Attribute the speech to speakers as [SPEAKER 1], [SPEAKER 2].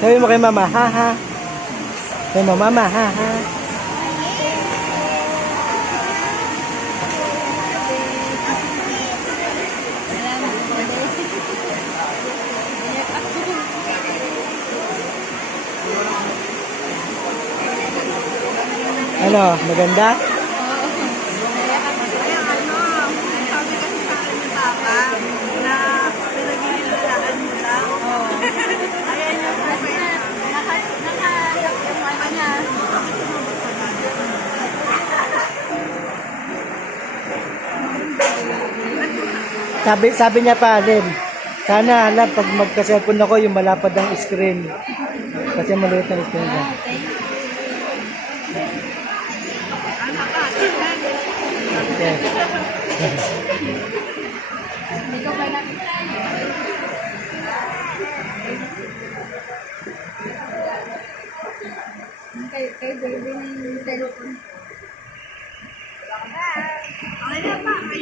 [SPEAKER 1] Sabi mo kay mama, ha ha. Sabi mo, mama, ha ha. Ano, maganda? Sabi, sabi niya pa, Alin, sana alam, pag magka-cellphone ako, yung malapad ang screen. Kasi maliit ang screen niya. Okay.
[SPEAKER 2] kay kay baby ng telepon. Wala ka. Okay na pa.